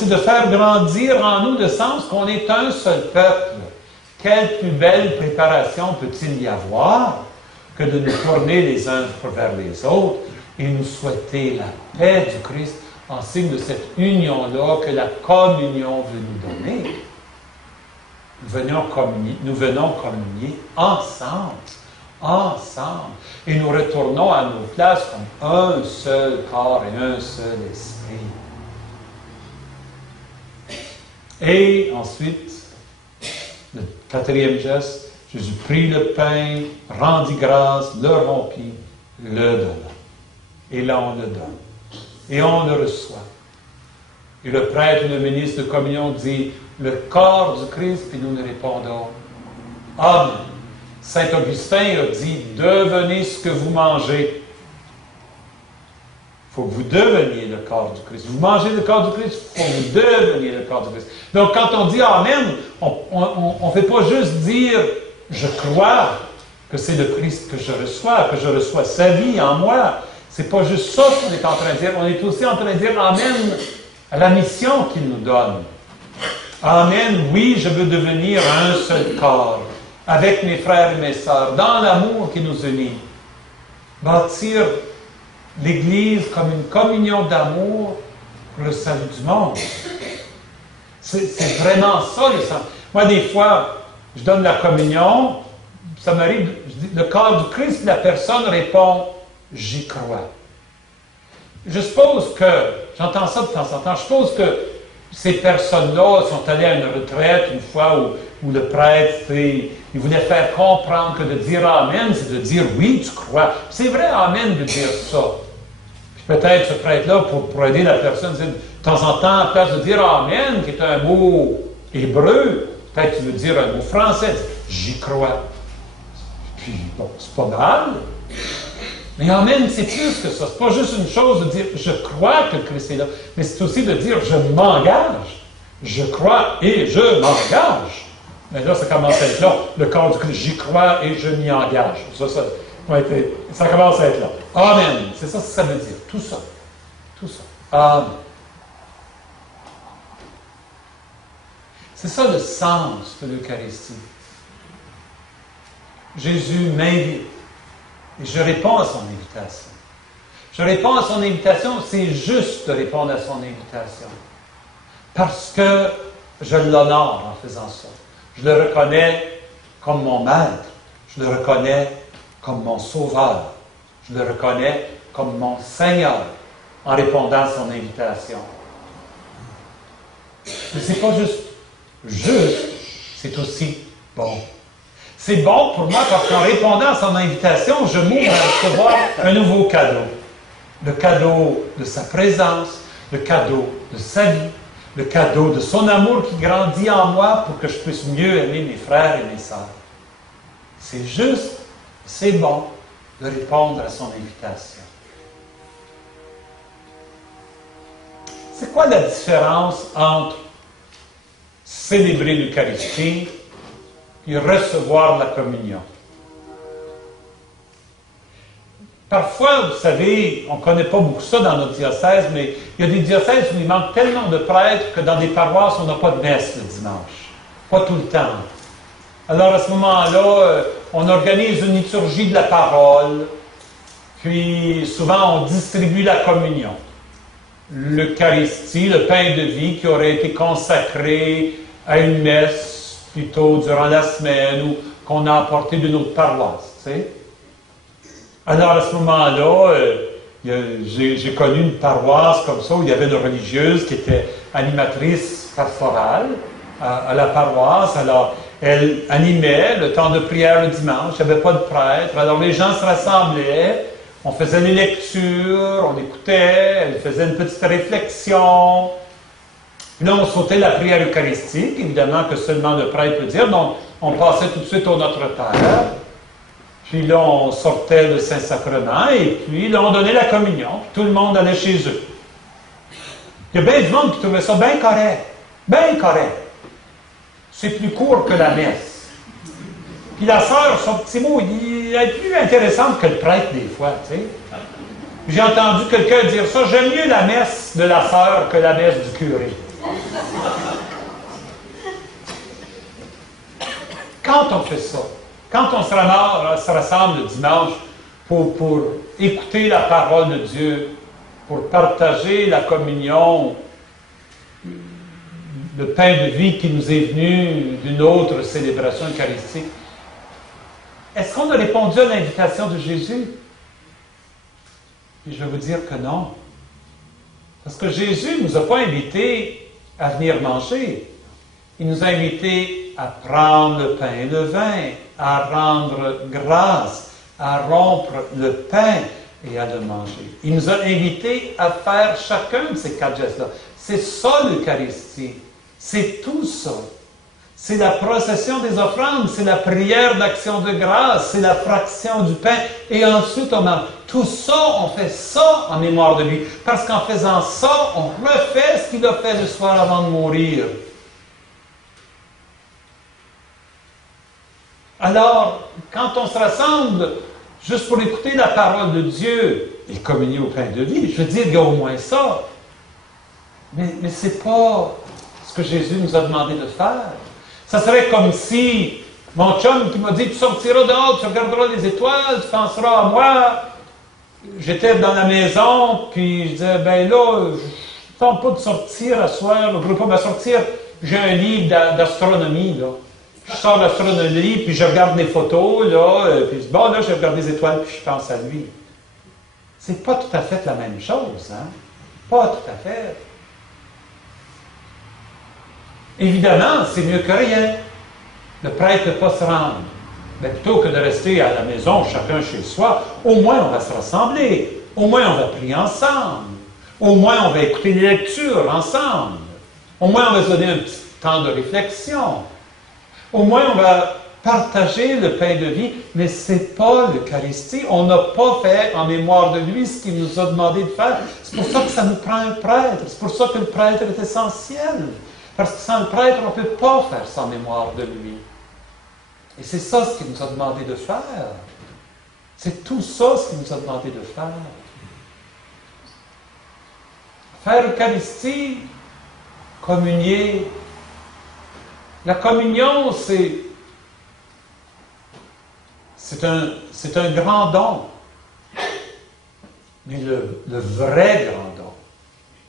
c'est de faire grandir en nous le sens qu'on est un seul peuple. Quelle plus belle préparation peut-il y avoir que de nous tourner les uns vers les autres et nous souhaiter la paix du Christ en signe de cette union-là que la communion veut nous donner. Nous venons communier ensemble, et nous retournons à nos places comme un seul corps et un seul esprit. Et ensuite, le quatrième geste, Jésus prit le pain, rendit grâce, le rompit, le donna. Et là, on le donne. Et on le reçoit. Et le prêtre ou le ministre de communion dit, le corps du Christ, et nous répondons, Amen. Saint Augustin a dit, devenez ce que vous mangez. Il faut que vous deveniez le corps du Christ. Vous mangez le corps du Christ, il faut que vous deveniez le corps du Christ. Donc, quand on dit Amen, on ne fait pas juste dire, je crois que c'est le Christ que je reçois sa vie en moi. C'est pas juste ça qu'on est en train de dire. On est aussi en train de dire Amen à la mission qu'il nous donne. Amen, oui, je veux devenir un seul corps, avec mes frères et mes sœurs, dans l'amour qui nous unit. Bâtir l'Église comme une communion d'amour pour le salut du monde. C'est vraiment ça, le sens. Moi, des fois, je donne la communion, ça m'arrive, je dis, le corps du Christ, la personne répond, j'y crois. Je suppose que, j'entends ça de temps en temps, je suppose que ces personnes-là sont allées à une retraite une fois où le prêtre, il voulait faire comprendre que de dire Amen, c'est de dire oui, tu crois. C'est vrai, Amen, de dire ça. Puis peut-être ce prêtre-là, pour aider la personne, de temps en temps, à place de dire Amen, qui est un mot hébreu, peut-être tu veux dire un mot français, j'y crois. Puis, bon, c'est pas mal. Mais Amen, c'est plus que ça. C'est pas juste une chose de dire « je crois que le Christ est là », mais c'est aussi de dire « je m'engage ». Je crois et je m'engage. Mais là, ça commence à être là. Le corps du Christ, j'y crois et je m'y engage. Ça commence à être là. Amen. C'est ça que ça veut dire. Tout ça. Tout ça. Amen. C'est ça le sens de l'Eucharistie. Jésus m'invite. Et je réponds à son invitation. Je réponds à son invitation, c'est juste de répondre à son invitation. Parce que je l'honore en faisant ça. Je le reconnais comme mon maître. Je le reconnais comme mon sauveur. Je le reconnais comme mon Seigneur en répondant à son invitation. Mais c'est pas juste, c'est aussi bon. C'est bon pour moi parce qu'en répondant à son invitation, je m'ouvre à recevoir un nouveau cadeau. Le cadeau de sa présence, le cadeau de sa vie, le cadeau de son amour qui grandit en moi pour que je puisse mieux aimer mes frères et mes sœurs. C'est juste, c'est bon de répondre à son invitation. C'est quoi la différence entre célébrer l'Eucharistie et recevoir la communion? Parfois, vous savez, on ne connaît pas beaucoup ça dans notre diocèse, mais il y a des diocèses où il manque tellement de prêtres que dans des paroisses, on n'a pas de messe le dimanche. Pas tout le temps. Alors, à ce moment-là, on organise une liturgie de la parole, puis souvent, on distribue la communion. L'Eucharistie, le pain de vie qui aurait été consacré à une messe plutôt durant la semaine ou qu'on a apporté d'une autre paroisse, tu sais. Alors, à ce moment-là, j'ai connu une paroisse comme ça où il y avait une religieuse qui était animatrice pastorale à la paroisse. Alors, elle animait le temps de prière le dimanche. Il n'y avait pas de prêtre. Alors, les gens se rassemblaient. On faisait les lectures, on écoutait. Elle faisait une petite réflexion. Puis là, on sautait la prière eucharistique, évidemment que seulement le prêtre peut dire. Donc, on passait tout de suite au Notre Père. Puis là, on sortait le Saint-Sacrement, et puis là, on donnait la communion, puis tout le monde allait chez eux. Il y a bien du monde qui trouvait ça bien correct. Bien correct. C'est plus court que la messe. Puis la sœur, son petit mot, il est plus intéressant que le prêtre des fois, tu sais. J'ai entendu quelqu'un dire ça, j'aime mieux la messe de la sœur que la messe du curé. quand on fait ça, quand on se rassemble le dimanche pour écouter la parole de Dieu, pour partager la communion, le pain de vie qui nous est venu d'une autre célébration eucharistique, est-ce qu'on a répondu à l'invitation de Jésus? Et je vais vous dire que non. Parce que Jésus ne nous a pas invités à venir manger. Il nous a invités à prendre le pain et le vin, à rendre grâce, à rompre le pain et à le manger. Il nous a invités à faire chacun de ces 4 gestes-là. C'est ça l'Eucharistie. C'est tout ça. C'est la procession des offrandes, c'est la prière d'action de grâce, c'est la fraction du pain, et ensuite on mange. Tout ça, on fait ça en mémoire de lui. Parce qu'en faisant ça, on refait ce qu'il a fait le soir avant de mourir. Alors, quand on se rassemble juste pour écouter la parole de Dieu et communier au pain de vie, je veux dire, il y a au moins ça. Mais ce n'est pas ce que Jésus nous a demandé de faire. Ça serait comme si mon chum qui m'a dit, tu sortiras dehors, tu regarderas les étoiles, tu penseras à moi. J'étais dans la maison, puis je disais, ben là, je ne tente pas de sortir à soir, je ne voudrais pas me sortir. J'ai un livre d'astronomie, là. Je sors de l'astronomie, puis je regarde les photos, là, puis bon, là, je regarde les étoiles, puis je pense à lui. C'est pas tout à fait la même chose, hein? Pas tout à fait. Évidemment, c'est mieux que rien. Le prêtre ne peut pas se rendre. Mais plutôt que de rester à la maison, chacun chez soi, au moins on va se rassembler. Au moins on va prier ensemble. Au moins on va écouter les lectures ensemble. Au moins on va se donner un petit temps de réflexion. Au moins on va partager le pain de vie, mais ce n'est pas l'Eucharistie. On n'a pas fait en mémoire de lui ce qu'il nous a demandé de faire. C'est pour ça que ça nous prend un prêtre. C'est pour ça que le prêtre est essentiel. Parce que sans le prêtre, on ne peut pas faire ça en mémoire de lui. Et c'est ça ce qu'il nous a demandé de faire. C'est tout ça ce qu'il nous a demandé de faire. Faire l'Eucharistie, communier. La communion, c'est un grand don. Mais le vrai grand don,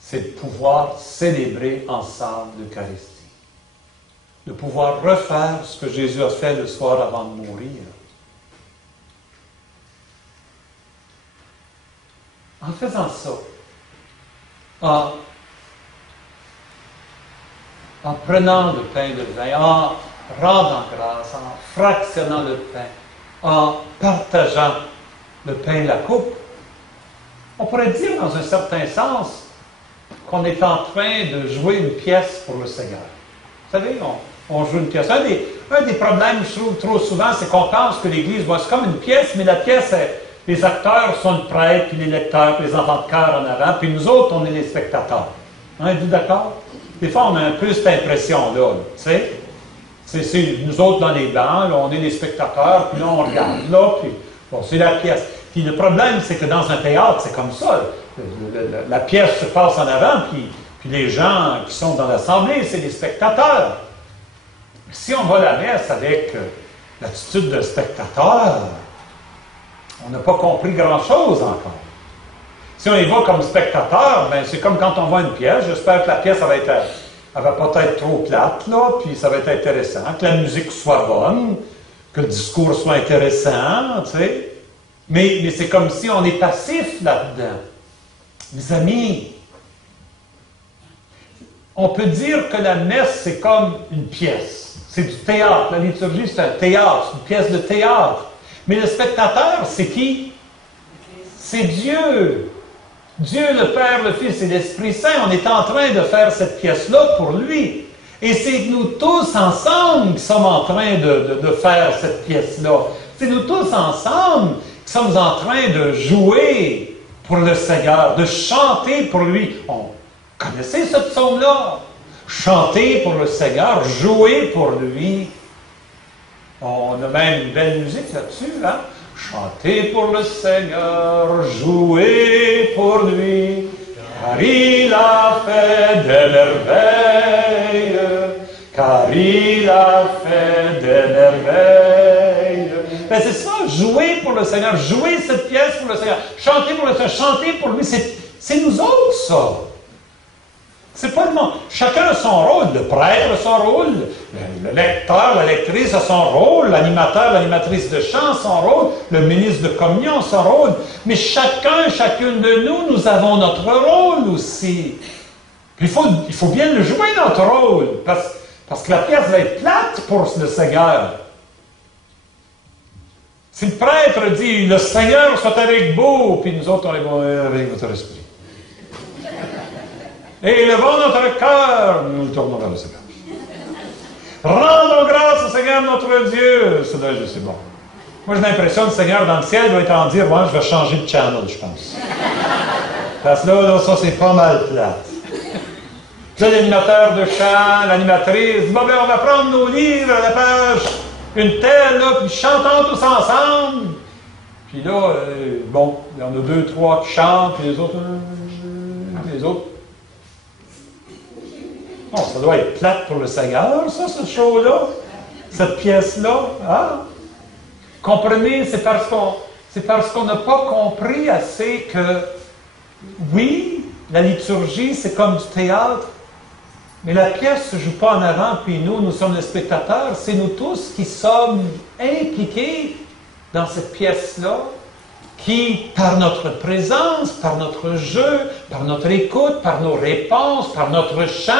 c'est de pouvoir célébrer ensemble l'Eucharistie. De pouvoir refaire ce que Jésus a fait le soir avant de mourir. En faisant ça, en prenant le pain et le vin, en rendant grâce, en fractionnant le pain, en partageant le pain et la coupe, on pourrait dire dans un certain sens qu'on est en train de jouer une pièce pour le Seigneur. Vous savez, on joue une pièce. Un des problèmes, je trouve, trop souvent, c'est qu'on pense que l'Église, c'est comme une pièce, mais la pièce, les acteurs sont le prêtre, puis les lecteurs, puis les enfants de chœur en avant, puis nous autres, on est les spectateurs. Êtes-vous d'accord? Des fois, on a un peu cette impression-là, tu sais. C'est nous autres dans les bancs, là, on est les spectateurs, puis là, on regarde, là, puis bon, c'est la pièce. Puis le problème, c'est que dans un théâtre, c'est comme ça. La pièce se passe en avant, puis les gens qui sont dans l'assemblée, c'est les spectateurs. Si on va à la messe avec l'attitude de spectateur, on n'a pas compris grand-chose encore. Si on y va comme spectateur, ben c'est comme quand on voit une pièce. J'espère que la pièce, elle va pas être trop plate, là, puis ça va être intéressant, que la musique soit bonne, que le discours soit intéressant, tu sais. Mais c'est comme si on est passif là-dedans. Mes amis, on peut dire que la messe, c'est comme une pièce. C'est du théâtre. La liturgie, c'est un théâtre, c'est une pièce de théâtre. Mais le spectateur, c'est qui? C'est Dieu. Dieu, le Père, le Fils et l'Esprit Saint. On est en train de faire cette pièce-là pour lui. Et c'est nous tous ensemble qui sommes en train de faire cette pièce-là. C'est nous tous ensemble qui sommes en train de jouer pour le Seigneur, de chanter pour lui. On connaissez ce psaume-là? Chanter pour le Seigneur, jouer pour lui. On a même une belle musique là-dessus, hein? Chanter pour le Seigneur, jouer pour lui, car il a fait des merveilles. car il a fait des merveilles. Ben c'est ça, jouer pour le Seigneur, jouer cette pièce pour le Seigneur, chanter pour le Seigneur, chanter pour lui, c'est nous autres, ça. C'est pas le monde. Chacun a son rôle. Le prêtre a son rôle, le lecteur, la lectrice a son rôle, l'animateur, l'animatrice de chant a son rôle, le ministre de communion a son rôle. Mais chacun, chacune de nous, nous avons notre rôle aussi. Puis il faut bien le jouer, notre rôle, parce que la pièce va être plate pour le Seigneur. Si le prêtre dit « Le Seigneur soit avec vous », puis nous autres, on est avec votre esprit. Et levons notre cœur, nous le tournons vers le Seigneur. Rendons grâce au Seigneur notre Dieu. C'est bon. Moi, j'ai l'impression que le Seigneur dans le ciel va être en dire, ouais, je vais changer de channel, je pense. Parce que là, ça, c'est pas mal plate. Là, l'animateur de chant, l'animatrice, dit, bon, ben, on va prendre nos livres à la page, une telle, là, puis chantons tous ensemble. Puis là, bon, il y en a 2, 3 qui chantent, puis les autres. Bon, ça doit être plate pour le Seigneur, ça, ce show-là, cette pièce-là. Hein? Comprenez, c'est parce qu'on n'a pas compris assez que, oui, la liturgie, c'est comme du théâtre, mais la pièce ne se joue pas en avant, puis nous sommes les spectateurs. C'est nous tous qui sommes impliqués dans cette pièce-là, qui, par notre présence, par notre jeu, par notre écoute, par nos réponses, par notre chant,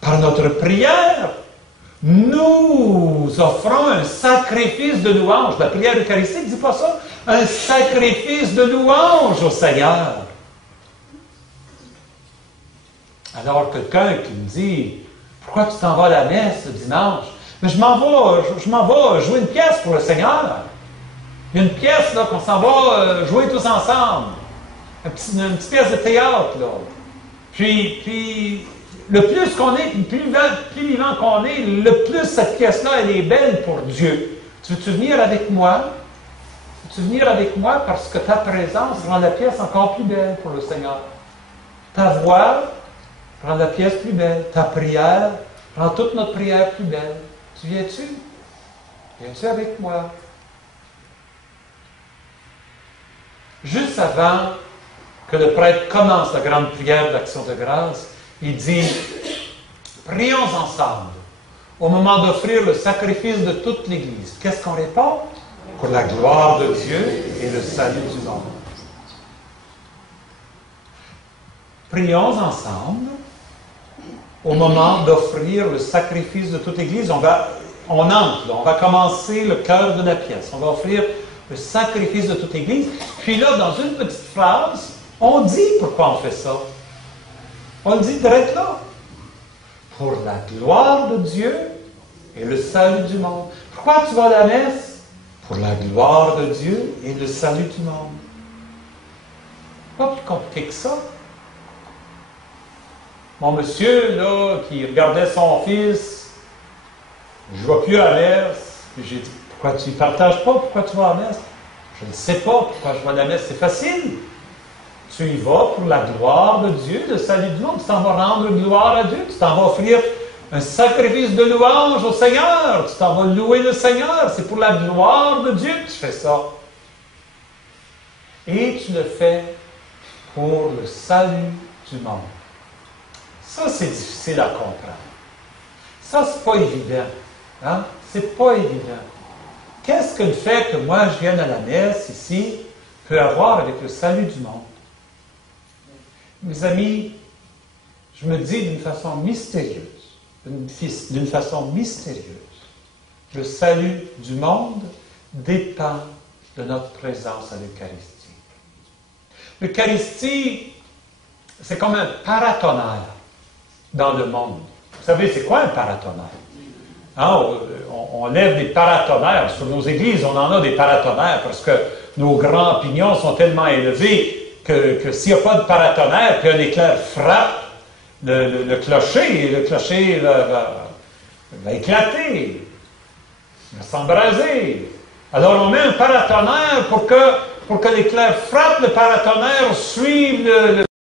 par notre prière, nous offrons un sacrifice de louange. La prière eucharistique ne dit pas ça. Un sacrifice de louange au Seigneur. Alors quelqu'un qui me dit, pourquoi tu t'en vas à la messe ce dimanche? Mais je m'en vais jouer une pièce pour le Seigneur. Il y a une pièce là qu'on s'en va jouer tous ensemble. Une petite pièce de théâtre, là. Puis le plus qu'on est, plus vivant qu'on est, le plus cette pièce-là, elle est belle pour Dieu. Tu veux-tu venir avec moi? Veux-tu venir avec moi parce que ta présence rend la pièce encore plus belle pour le Seigneur. Ta voix rend la pièce plus belle. Ta prière rend toute notre prière plus belle. Tu viens-tu? Viens-tu avec moi? Juste avant que le prêtre commence la grande prière d'action de grâce, il dit, prions ensemble au moment d'offrir le sacrifice de toute l'Église. Qu'est-ce qu'on répond? Pour la gloire de Dieu et le salut du monde. Prions ensemble au moment d'offrir le sacrifice de toute l'Église. On va commencer le cœur de la pièce. On va offrir le sacrifice de toute l'Église. Puis là, dans une petite phrase, on dit pourquoi on fait ça. On le dit direct là. Pour la gloire de Dieu et le salut du monde. Pourquoi tu vas à la messe? Pour la gloire de Dieu et le salut du monde. Pas plus compliqué que ça. Mon monsieur, là, qui regardait son fils, je ne vais plus à la messe. Puis j'ai dit, pourquoi tu ne partages pas? Pourquoi tu vas à la messe? Je ne sais pas pourquoi je vais à la messe. C'est facile. Tu y vas pour la gloire de Dieu, le salut du monde. Tu t'en vas rendre gloire à Dieu. Tu t'en vas offrir un sacrifice de louange au Seigneur. Tu t'en vas louer le Seigneur. C'est pour la gloire de Dieu que tu fais ça. Et tu le fais pour le salut du monde. Ça, c'est difficile à comprendre. Ça, c'est pas évident. Hein? C'est pas évident. Qu'est-ce que le fait que moi, je vienne à la messe ici peut avoir avec le salut du monde? Mes amis, je me dis d'une façon mystérieuse, le salut du monde dépend de notre présence à l'Eucharistie. L'Eucharistie, c'est comme un paratonnerre dans le monde. Vous savez, c'est quoi un paratonnerre? Hein, on lève des paratonnerres. Sur nos églises, on en a des paratonnerres parce que nos grands pignons sont tellement élevés que s'il n'y a pas de paratonnerre, puis un éclair frappe le clocher, et le clocher va éclater, va s'embraser. Alors on met un paratonnerre pour que l'éclair frappe le paratonnerre, suive le